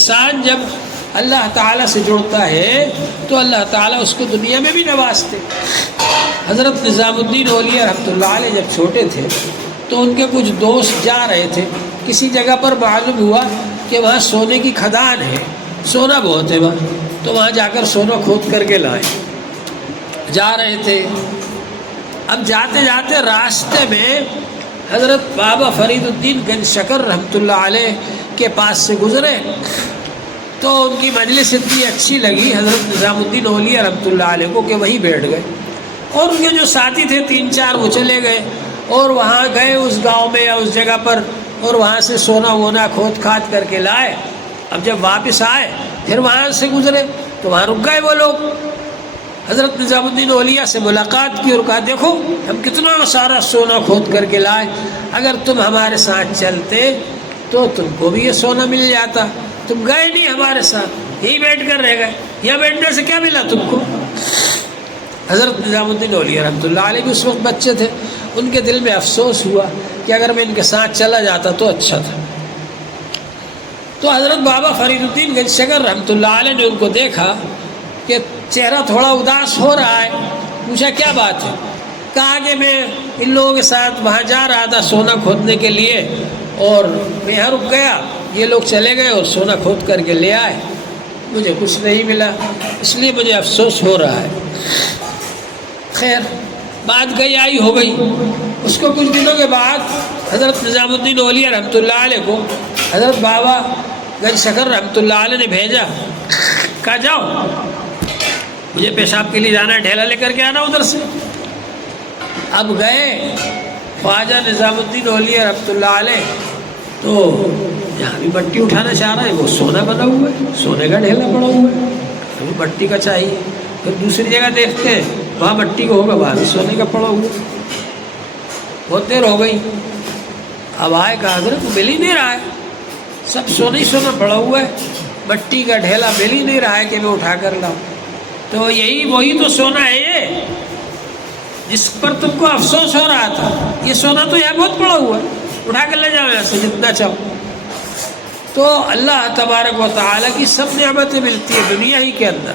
انسان جب اللہ تعالیٰ سے جڑتا ہے تو اللہ تعالیٰ اس کو دنیا میں بھی نوازتے۔ حضرت نظام الدین اولیاء رحمۃ اللہ علیہ جب چھوٹے تھے تو ان کے کچھ دوست جا رہے تھے کسی جگہ پر، معلوم ہوا کہ وہاں سونے کی کھدان ہے، سونا بہت ہے وہاں، تو وہاں جا کر سونا کھود کر کے لائے۔ جا رہے تھے، اب جاتے جاتے راستے میں حضرت بابا فرید الدین گنج شکر رحمۃ اللہ علیہ کے پاس سے گزرے تو ان کی مجلس اتنی اچھی لگی حضرت نظام الدین اولیاء رحمۃ اللہ علیہ کو کہ وہیں بیٹھ گئے، اور ان کے جو ساتھی تھے 3-4 وہ چلے گئے اور وہاں گئے اس گاؤں میں یا اس جگہ پر، اور وہاں سے سونا وونا کھود کھاد کر کے لائے۔ اب جب واپس آئے پھر وہاں سے گزرے تو وہاں رک گئے وہ لوگ۔ حضرت نظام الدین اولیاء سے ملاقات کی اور کہا دیکھو ہم کتنا سارا سونا کھود کر کے لائے، اگر تم ہمارے ساتھ چلتے تو تم کو بھی یہ سونا مل جاتا، تم گئے نہیں ہمارے ساتھ، یہیں بیٹھ کر رہ گئے، یہاں بیٹھنے سے کیا ملا تم کو؟ حضرت نظام الدین اولیاء رحمۃ اللہ علیہ بھی اس وقت بچے تھے، ان کے دل میں افسوس ہوا کہ اگر میں ان کے ساتھ چلا جاتا تو اچھا تھا۔ تو حضرت بابا فرید الدین گنج شکر رحمۃ اللہ علیہ نے ان کو دیکھا کہ چہرہ تھوڑا اداس ہو رہا ہے، پوچھا کیا بات ہے؟ کہا کہ میں ان لوگوں کے ساتھ وہاں جا رہا تھا سونا کھودنے کے لیے اور میں یہاں رک گیا، یہ لوگ چلے گئے اور سونا کھود کر کے لے آئے، مجھے کچھ نہیں ملا، اس لیے مجھے افسوس ہو رہا ہے۔ خیر بات گئی آئی ہو گئی۔ اس کو کچھ دنوں کے بعد حضرت نظام الدین اولیاء رحمۃ اللہ علیہ کو حضرت بابا گنج شکر رحمۃ اللہ علیہ نے بھیجا، کہا جاؤ مجھے پیشاب کے لیے جانا ہے، ڈھیلا لے کر کے آنا ادھر سے۔ اب گئے خواجہ نظام الدین اولیاء رحمۃ اللہ علیہ، تو یہاں بھی مٹی اٹھانا چاہ رہا ہے، وہ سونا بنا ہوا ہے، سونے کا ڈھیلا پڑا ہوا ہے، ابھی مٹی کا چاہیے۔ پھر دوسری جگہ دیکھتے ہیں وہاں مٹی کو ہوگا، وہاں بھی سونے کا پڑا ہوا ہے۔ بہت دیر ہو گئی، اب آئے کہا حضرت مل ہی نہیں رہا ہے، سب سونا ہی سونا پڑا ہوا ہے، مٹی کا ڈھیلا مل ہی نہیں رہا ہے کہ میں اٹھا کر لاؤں۔ تو وہی تو سونا ہے یہ جس پر تم کو افسوس ہو رہا تھا، یہ سونا تو یہاں بہت پڑا ہوا ہے، اٹھا کر لے جاؤ یہاں سے جتنا چاہو۔ تو اللہ تبارک و تعالیٰ کی سب نعمتیں ملتی ہیں دنیا ہی کے اندر،